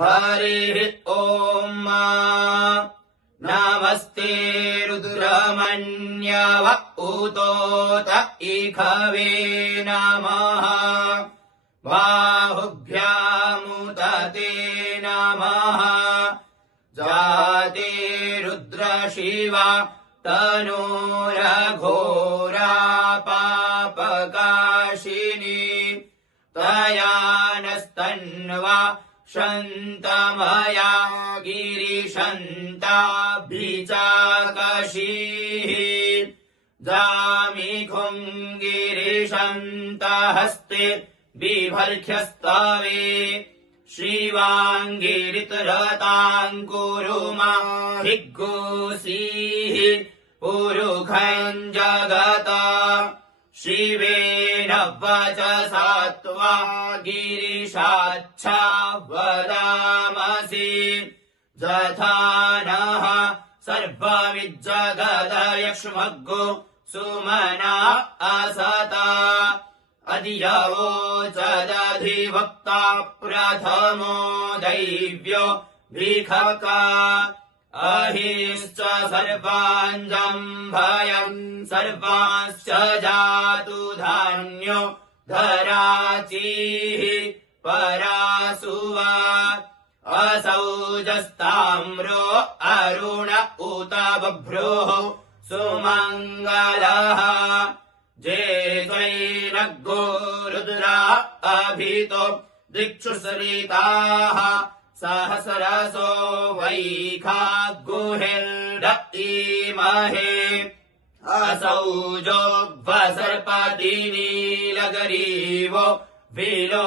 हरिः ॐ नमस्ते रुद्रमन्यव उतोत इखवे नमः बाहुभ्यामुत ते नमः जाते रुद्रशिवा तनूरघोरा पापकाशिनी तया नस्तन्वा शन्तमया गिरिशन्ताभिचाकशीः जामिखुङ्गिरिशन्तहस्ते बिभर्ख्यस्तवे श्रीवाङ्गिरितरताङ्कुरुमा हिग्गोसीः पुरुखम् जगत शिवेन वचसा त्वा गिरिशाच्छा वदामसि यथा नः सर्वमिज्जगदयक्ष्मग्गो सुमना असता अधियवोचदधिवक्ता प्रथमो दैव्यो भिखका अहिश्च सर्वाञ्जम्भयम् सर्वांश्च जातु धान्यो धराचीः परासुवा असौजस्ताम्रो अरुण उत बभ्रोः सुमङ्गलः जेत्वैरग्गो रुद्रा अभितो दिक्षु सरिताः सहस्रसो वैखागुहिर्द इमहे असौजो वसर्पति नीलगरीवो विलो